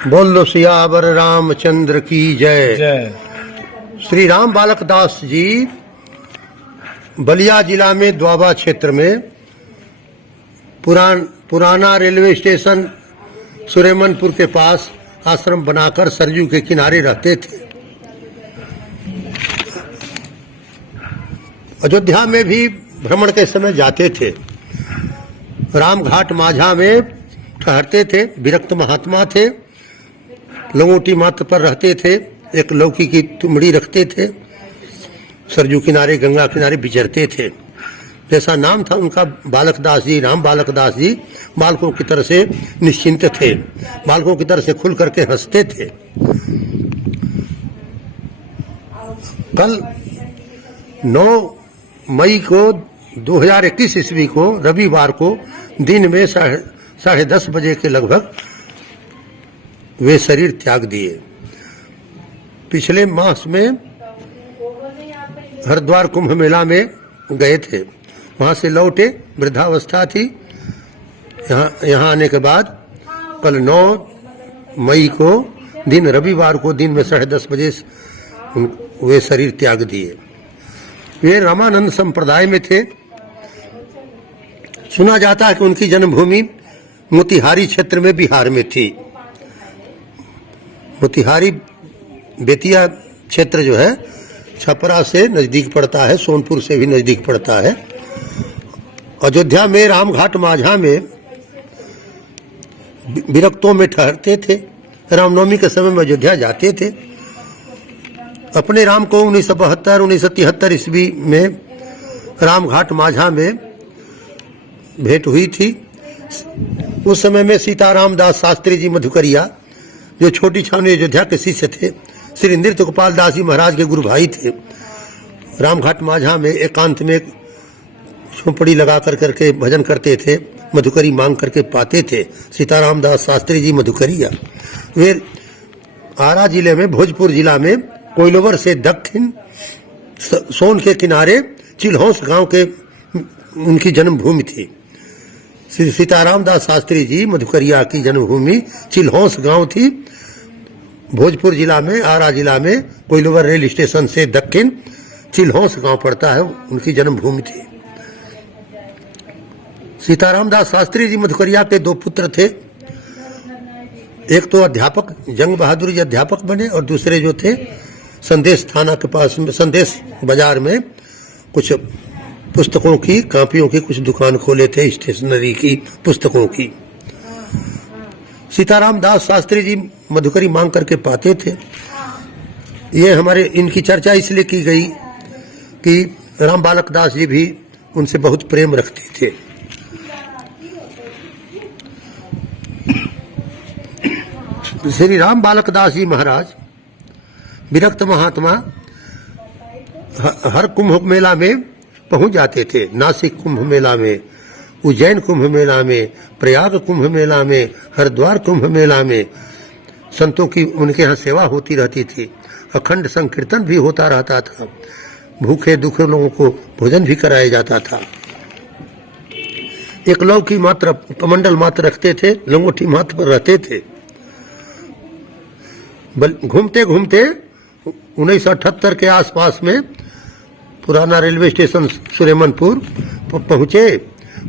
बोलो सियावर रामचंद्र की जय। जय। श्री राम बालक दास जी बलिया जिला में द्वाबा क्षेत्र में पुराना रेलवे स्टेशन सुरेमनपुर के पास आश्रम बनाकर सरयू के किनारे रहते थे। अयोध्या में भी भ्रमण के समय जाते थे। रामघाट माझा में ठहरते थे। विरक्त महात्मा थे। लंगोटी मात्र पर रहते थे। एक लौकी की तुमड़ी रखते थे। सरयू किनारे गंगा किनारे विचरते थे। जैसा नाम था उनका बालक दास जी, राम बालक दास जी बालकों की तरह से निश्चिंत थे। बालकों की तरह से खुल करके हंसते थे। कल 9 मई को 2021 ईस्वी को रविवार को दिन में 10:30 बजे के लगभग वे शरीर त्याग दिए। पिछले मास में हरिद्वार कुंभ मेला में गए थे। वहां से लौटे, वृद्धावस्था थी। यहाँ आने के बाद कल 9 मई को दिन रविवार को दिन में 10:30 बजे वे शरीर त्याग दिए। वे रामानंद संप्रदाय में थे। सुना जाता है कि उनकी जन्मभूमि मोतिहारी क्षेत्र में बिहार में थी। मोतिहारी बेतिया क्षेत्र जो है छपरा से नजदीक पड़ता है, सोनपुर से भी नजदीक पड़ता है। अयोध्या में रामघाट माझा में विरक्तों में ठहरते थे। रामनवमी के समय में अयोध्या जाते थे। अपने राम को 1972-1973 ईस्वी में रामघाट माझा में भेंट हुई थी। उस समय में सीताराम दास शास्त्री जी मधुकरिया, जो छोटी छावनी अयोध्या के शिष्य थे, श्री नृत्य गोपाल दास जी महाराज के गुरु भाई थे। रामघाट माझा में एकांत में झोंपड़ी लगा करके भजन करते थे। मधुकरी मांग करके पाते थे। सीताराम दास शास्त्री जी मधुकरिया वे आरा जिले में, भोजपुर जिला में कोइलवर से दक्षिण सोन के किनारे चिल्हौस गांव के उनकी जन्मभूमि थी। श्री सीताराम दास शास्त्री जी मधुकरिया की जन्मभूमि चिल्हौस गांव थी। भोजपुर जिला में, आरा जिला में कोइलवर रेल स्टेशन से दक्षिण चिल्हौस गांव पड़ता है, उनकी जन्मभूमि थी। सीताराम दास शास्त्री जी मधुकरिया के 2 पुत्र थे। एक तो अध्यापक, जंग बहादुर जी अध्यापक बने, और दूसरे जो थे संदेश थाना के पास में, संदेश बाजार में कुछ पुस्तकों की, कापियों की कुछ दुकान खोले थे, स्टेशनरी की, पुस्तकों की। सीताराम दास शास्त्री जी मधुकरी मांग करके पाते थे। ये हमारे इनकी चर्चा इसलिए की गई कि राम बालक दास जी भी उनसे बहुत प्रेम रखते थे। श्री राम बालक दास जी महाराज विरक्त महात्मा हर कुंभ मेला में पहुंच जाते थे। नासिक कुंभ मेला में, उज्जैन कुंभ मेला में, प्रयाग कुंभ मेला में, हरिद्वार कुंभ मेला में संतों की उनके यहाँ सेवा होती रहती थी। अखंड संकीर्तन भी होता रहता था। भूखे दुखे लोगों को भोजन भी कराया जाता था। एक लौकी मात्र, कमंडल मात्र रखते थे, लंगोटी मात्र पर रहते थे। घूमते घूमते 1978 के आसपास में पुराना रेलवे स्टेशन सुरेमनपुर पहुंचे।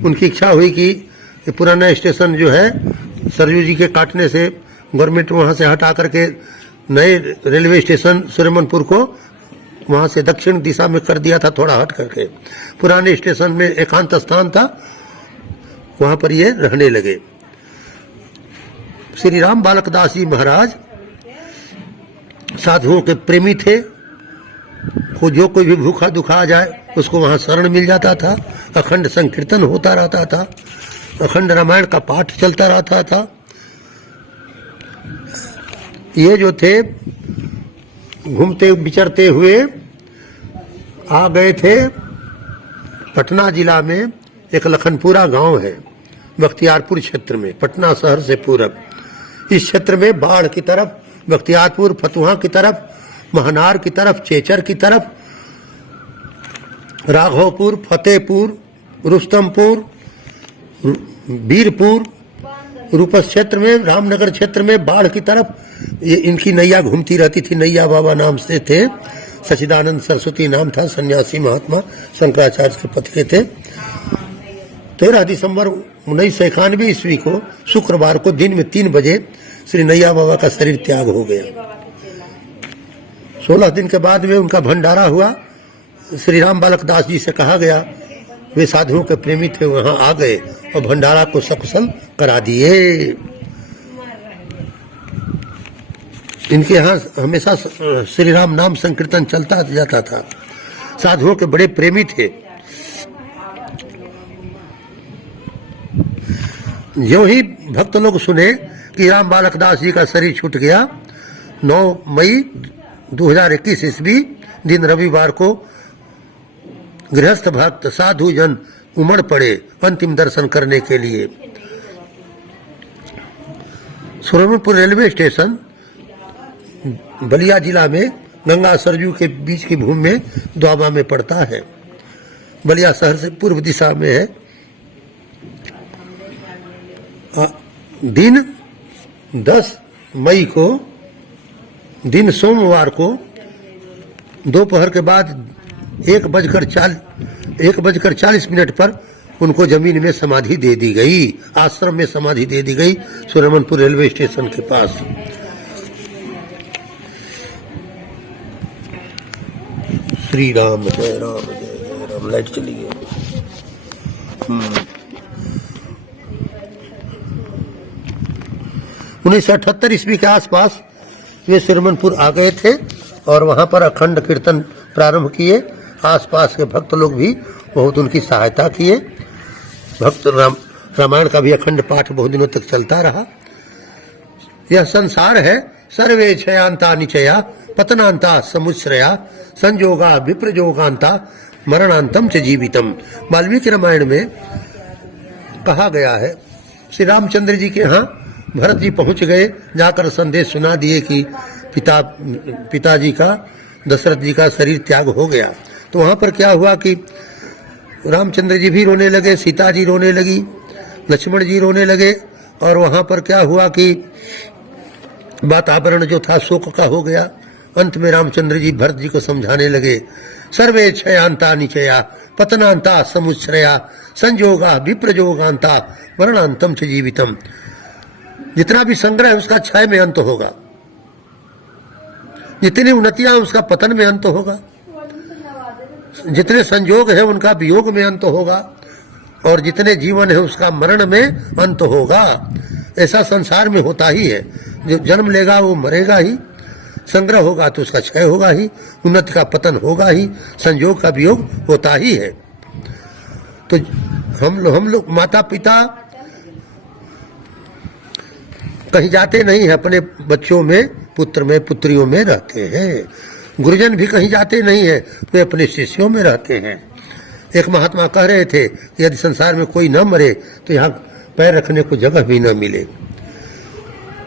उनकी इच्छा हुई कि पुराना स्टेशन जो है सरयू जी के काटने से गवर्नमेंट वहां से हटा करके नए रेलवे स्टेशन सुरेमनपुर को वहां से दक्षिण दिशा में कर दिया था, थोड़ा हट करके। पुराने स्टेशन में एकांत स्थान था, वहां पर ये रहने लगे। श्री राम बालक दास जी महाराज साधुओं के प्रेमी थे। जो कोई भी भूखा दुखा आ जाए उसको वहां शरण मिल जाता था। अखंड संकीर्तन होता रहता था। अखंड रामायण का पाठ चलता रहता था। ये जो थे घूमते विचरते हुए आ गए थे पटना जिला में। एक लखनपुरा गांव है बख्तियारपुर क्षेत्र में, पटना शहर से पूरब। इस क्षेत्र में बाढ़ की तरफ, बख्तियारपुर, फतुहा की तरफ, महनार की तरफ, चेचर की तरफ, राघवपुर, फतेहपुर, रुस्तमपुर, वीरपुर, रूपस क्षेत्र में, रामनगर क्षेत्र में बाढ़ की तरफ ये इनकी नैया घूमती रहती थी। नैया बाबा नाम से थे, सच्चिदानंद सरस्वती नाम था, सन्यासी महात्मा शंकराचार्य के पति थे। 13 दिसंबर 1991 ईस्वी को शुक्रवार को दिन में 3 बजे श्री नैया बाबा का शरीर त्याग हो गया। 16 दिन के बाद में उनका भंडारा हुआ। श्री राम बालक दास जी से कहा गया, वे साधुओं के प्रेमी थे, वहां आ गए और भंडारा को सकुशल करा दिए। इनके यहाँ हमेशा श्री राम नाम संकीर्तन चलता जाता था। साधुओं के बड़े प्रेमी थे। जो ही भक्त लोग सुने कि राम बालक दास जी का शरीर छूट गया, 9 मई 2021 ईस्वी दिन रविवार को गृहस्थ भक्त साधु जन उमड़ पड़े अंतिम दर्शन करने के लिए। सुरमपुर रेलवे स्टेशन बलिया जिला में गंगा सरजू के बीच की भूमि में द्वाबा में पड़ता है। बलिया शहर से पूर्व दिशा में है। दिन 10 मई को, दिन सोमवार को दोपहर के बाद 1:40 पर उनको जमीन में समाधि दे दी गई, आश्रम में समाधि दे दी गई, सुरमनपुर रेलवे स्टेशन के पास। श्री राम जय राम जय राम। लाइट चली गई। 1978 ईस्वी के आसपास वे सुरमनपुर आ गए थे और वहां पर अखंड कीर्तन प्रारंभ किए। आसपास के भक्त लोग भी बहुत उनकी सहायता किए। भक्त रामायण का भी अखंड पाठ बहुत दिनों तक चलता रहा। यह संसार है सर्वे क्षयांता निचया पतनांता समुश्रया संजोगा विप्रजोगांता मरणांतम च जीवितम। वाल्मीकि रामायण में कहा गया है, श्री रामचंद्र जी के यहाँ भरत जी पहुंच गए, जाकर संदेश सुना दिए कि पिताजी का, दशरथ जी का शरीर त्याग हो गया। तो वहां पर क्या हुआ कि रामचंद्र जी भी रोने लगे, सीता जी रोने लगी, लक्ष्मण जी रोने लगे और वहां पर क्या हुआ कि वातावरण जो था शोक का हो गया। अंत में रामचंद्र जी भरत जी को समझाने लगे, सर्वे क्षयांता निचया पतनांता समुश्रया संजोगा विप्रजोगांता मरणांतम च जीवितम। जितना भी संग्रह है उसका क्षय में अंत होगा, जितनी उन्नतियां उसका पतन में अंत होगा, जितने संयोग है उनका वियोग में अंत होगा और जितने जीवन है उसका मरण में अंत होगा। ऐसा संसार में होता ही है। जो जन्म लेगा वो मरेगा ही, संग्रह होगा तो उसका क्षय होगा ही, उन्नति का पतन होगा ही, संयोग का वियोग होता ही है। तो हम लोग माता पिता कहीं जाते नहीं है, अपने बच्चों में, पुत्र में, पुत्रियों में रहते हैं। गुरुजन भी कहीं जाते नहीं है, वे अपने शिष्यों में रहते हैं। एक महात्मा कह रहे थे कि यदि संसार में कोई न मरे तो यहाँ पैर रखने को जगह भी न मिले।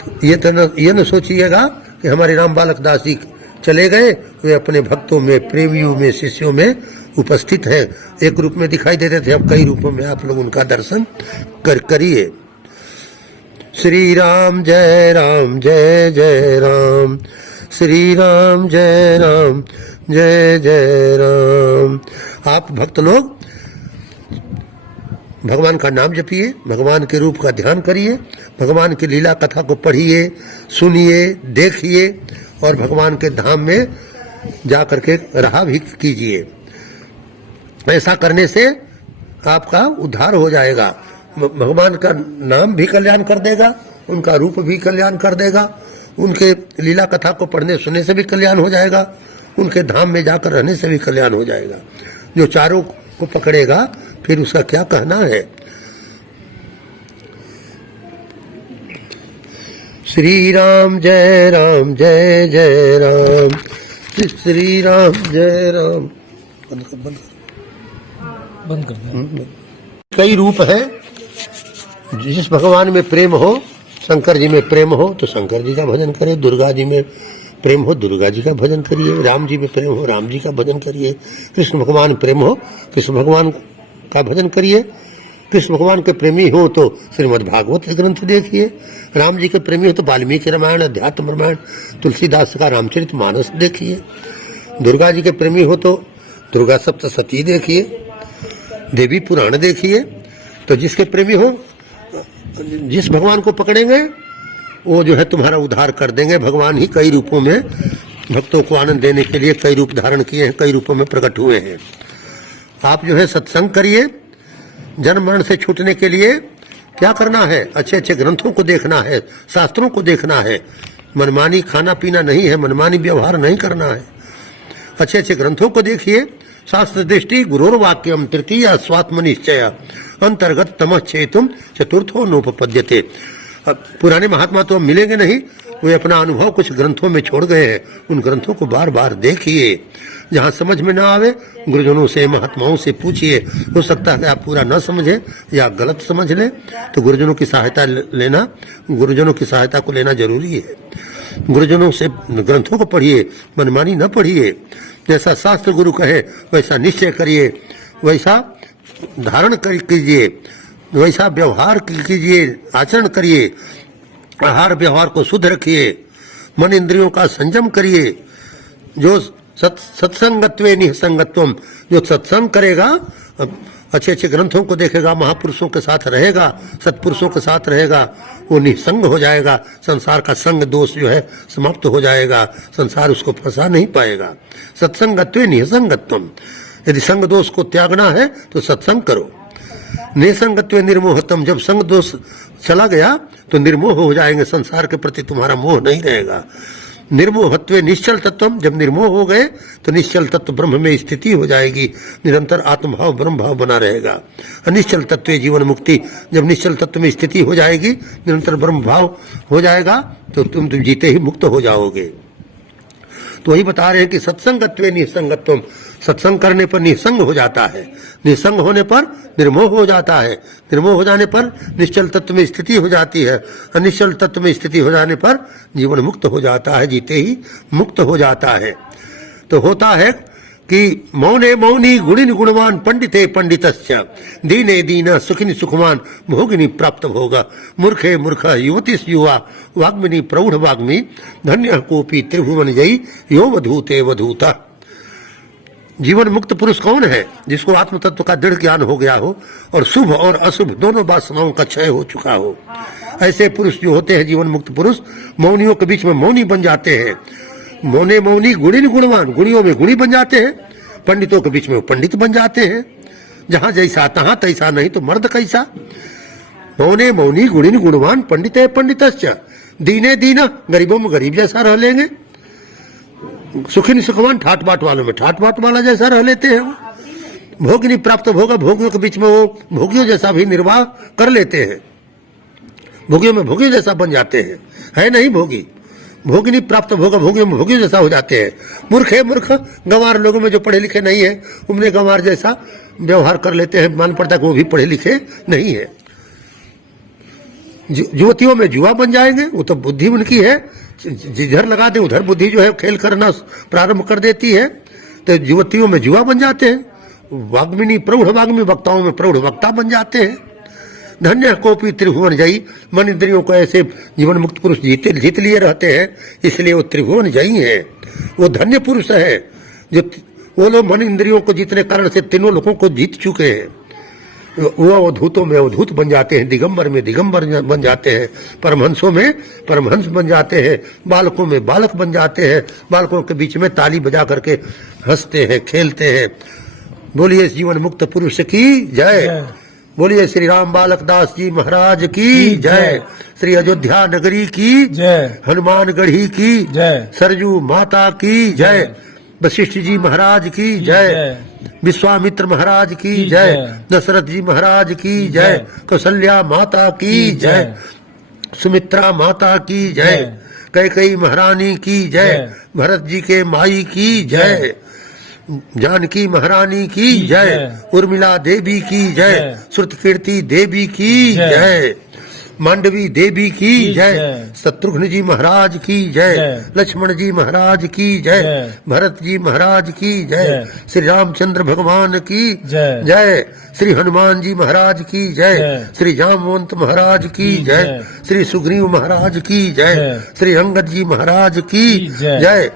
तो ये न सोचिएगा कि हमारे राम बालक दास जी चले गए, वे अपने भक्तों में, प्रेमियों में, शिष्यों में उपस्थित हैं। एक रूप में दिखाई देते थे, अब कई रूपों में आप लोग उनका दर्शन करिए। श्री राम जय राम जय जय राम, श्री राम जय राम जय जय राम। आप भक्त लोग भगवान का नाम जपिए, भगवान के रूप का ध्यान करिए, भगवान की लीला कथा को पढ़िए, सुनिए, देखिए और भगवान के धाम में जा करके रहा भी कीजिए। ऐसा करने से आपका उद्धार हो जाएगा। भगवान का नाम भी कल्याण कर देगा, उनका रूप भी कल्याण कर देगा, उनके लीला कथा को पढ़ने सुनने से भी कल्याण हो जाएगा, उनके धाम में जाकर रहने से भी कल्याण हो जाएगा। जो चारों को पकड़ेगा फिर उसका क्या कहना है। श्री राम जय राम जय जय राम, श्री राम जय राम। बंद कर। कई रूप है। जिस भगवान में प्रेम हो, शंकर जी में प्रेम हो तो शंकर जी का भजन करिए, दुर्गा जी में प्रेम हो दुर्गा जी का भजन करिए, राम जी में प्रेम हो राम जी का भजन करिए, कृष्ण भगवान प्रेम हो कृष्ण भगवान का भजन करिए, कृष्ण भगवान के प्रेमी हो तो श्रीमद् भागवत ग्रंथ देखिए, राम जी के प्रेमी हो तो वाल्मीकि रामायण, अध्यात्म रामायण, तुलसीदास का रामचरित मानस देखिए, दुर्गा जी के प्रेमी हो तो दुर्गा सप्तशती देखिए, देवी पुराण देखिए। तो जिसके प्रेमी हो, जिस भगवान को पकड़ेंगे वो जो है तुम्हारा उद्धार कर देंगे। भगवान ही कई रूपों में भक्तों को आनंद देने के लिए कई रूप धारण किए हैं, कई रूपों में प्रकट हुए हैं। आप जो है सत्संग करिए। जन्म मरण से छूटने के लिए क्या करना है? अच्छे अच्छे ग्रंथों को देखना है, शास्त्रों को देखना है। मनमानी खाना पीना नहीं है, मनमानी व्यवहार नहीं करना है। अच्छे अच्छे ग्रंथों को देखिए। शास्त्र दृष्टि गुरोर वाक्यम तृतीय स्वात्म निश्चय अंतर्गत तमः चेतुम चतुर्थो नोपपद्यते। पुराने महात्मा तो अब मिलेंगे नहीं, वे अपना अनुभव कुछ ग्रंथों में छोड़ गए हैं। उन ग्रंथों को बार बार देखिए। जहाँ समझ में ना आवे गुरुजनों से, महात्माओं से पूछिए। हो सकता है आप पूरा न समझे या गलत समझ लें, तो गुरुजनों की सहायता लेना, गुरुजनों की सहायता को लेना जरूरी है। गुरुजनों से ग्रंथों को पढ़िए, मनमानी न पढ़िए। जैसा शास्त्र गुरु कहे वैसा निश्चय करिए, वैसा धारण कीजिए, वैसा व्यवहार कीजिए, आचरण करिए। आहार व्यवहार को शुद्ध रखिए, मन इंद्रियों का संयम करिए। जो सत्संगत्वे निसंगत्वम, जो सत्संग करेगा, अच्छे अच्छे ग्रंथों को देखेगा, महापुरुषों के साथ रहेगा, सत्पुरुषों के साथ रहेगा, वो निसंग हो जाएगा। संसार का संग दोष जो है समाप्त हो जाएगा, संसार उसको फंसा नहीं पाएगा। सत्संगत्वे निसंगत्वम, यदि संग दोष को त्यागना है तो सत्संग करो। निसंगत्वे निर्मोहतम, जब संग दोष चला गया तो निर्मोह हो जाएंगे, संसार के प्रति तुम्हारा मोह नहीं रहेगा। निर्मोहत्वे निश्चल तत्वम, जब निर्मोह हो गए तो निश्चल तत्व ब्रह्म में स्थिति हो जाएगी, निरंतर आत्मभाव ब्रह्म भाव बना रहेगा। अनिश्चल तत्व जीवन मुक्ति, जब निश्चल तत्व में स्थिति हो जाएगी, निरंतर ब्रह्म भाव हो जाएगा, तो तुम जीते ही मुक्त हो जाओगे। तो वही बता रहे हैं कि सत्संगत्वे निसंगत्वम, सत्संग करने पर निसंग हो जाता है, निसंग होने पर निर्मोह हो जाता है, निर्मोह हो जाने पर निश्चल तत्व में स्थिति हो जाती है, अनिश्चल तत्व में स्थिति हो जाने पर जीवन मुक्त हो जाता है, जीते ही मुक्त हो जाता है। तो होता है कि मौने मौनी गुणिन गुणवान पंडिते पंडितस्य दीने दीन सुखिनी सुखवान भोगिनी प्राप्त भोग मूर्खे मूर्ख युवती युवा वाग्मिनी प्रौढ़ वाग्मी धन्य कोपी त्रिभुवन जयी यो वधूते वधूता। जीवन मुक्त पुरुष कौन है? जिसको आत्म तत्व का दृढ़ ज्ञान हो गया हो और शुभ और अशुभ दोनों वासनाओं का क्षय हो चुका हो। ऐसे पुरुष जो होते हैं जीवन मुक्त पुरुष, मौनियों के बीच में मौनी बन जाते हैं। मौने मौनी गुणिन गुणवान, गुणियों में गुणी बन जाते हैं, पंडितों के बीच में वो पंडित बन जाते हैं। जहां जैसा तहां तैसा, नहीं तो मर्द कैसा। मौने मौनी गुणिन गुणवान पंडित है पंडितस्य दीने दीना, गरीबों में गरीब जैसा रह लेंगे, सुखिन सुखवान ठाट बाट वालों में ठाट बाट वाला जैसा रह लेते हैं। भोगिनी प्राप्त भोगा, भोगियों के बीच में वो भोगियों जैसा भी निर्वाह कर लेते हैं, भोगियों में भोगियों जैसा बन जाते हैं। है नहीं भोगी, भोगिनी प्राप्त भोगा, भोगियों में भोगियों जैसा हो जाते हैं। मूर्ख है मूर्ख, गंवार लोगों में जो पढ़े लिखे नहीं है उनमें गंवार जैसा व्यवहार कर लेते हैं, मान पड़ता है कि वो भी पढ़े लिखे नहीं है। युवतियों में जुआ बन जाएंगे, वो तो बुद्धि उनकी है, जिधर लगा दे उधर बुद्धि जो है खेल करना प्रारंभ कर देती है, तो युवतियों में जुआ बन जाते हैं। वाग्मिनी प्रौढ़ वाग्मी, वक्ताओं में प्रौढ़ वक्ता बन जाते हैं। धन्य कोपी त्रिभुवन जयी, मन इंद्रियों को ऐसे जीवन मुक्त पुरुष जीत लिए रहते हैं, इसलिए वो त्रिभुवन जयी है। वो धन्य पुरुष है जो वो लोग मन इंद्रियों को जीतने कारण से तीनों लोगों को जीत चुके हैं। वो अवधूतों में अवधूत बन जाते हैं, दिगंबर में दिगंबर बन जाते हैं, परमहंसों में परमहंस बन जाते हैं, बालकों में बालक बन जाते हैं, बालकों के बीच में ताली बजा करके हंसते हैं, खेलते हैं। बोलिए जीवन मुक्त पुरुष की जय। बोलिए श्री राम बालक दास जी महाराज की जय। श्री अयोध्या नगरी की जय। हनुमानगढ़ी की जय। सरजू माता की जय। वशिष्ठ जी महाराज की जय। विश्वामित्र महाराज की जय। दशरथ जी महाराज की जय। कौशल्या माता की जय। सुमित्रा माता की जय। कैकेयी महारानी की जय। भरत जी के माई की जय। जानकी महारानी की जय। उर्मिला देवी की जय। श्रुतकीर्ति देवी की जय। मांडवी देवी की जय, जय। शत्रुघ्न जी महाराज की जय, जय। लक्ष्मण जी महाराज की जय, जय। भरत जी महाराज की जय, जय। श्री रामचंद्र भगवान की जय। जय, श्री हनुमान जी महाराज की जय, जय। श्री जामवंत महाराज की जय, जय। श्री सुग्रीव महाराज की जय, जय। श्री अंगद जी महाराज की जय। जय।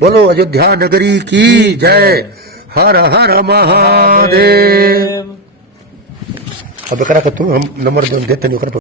बोलो अयोध्या नगरी की जय। जय। हर हर महादेव। अब करा तुम हम नंबर देते नहीं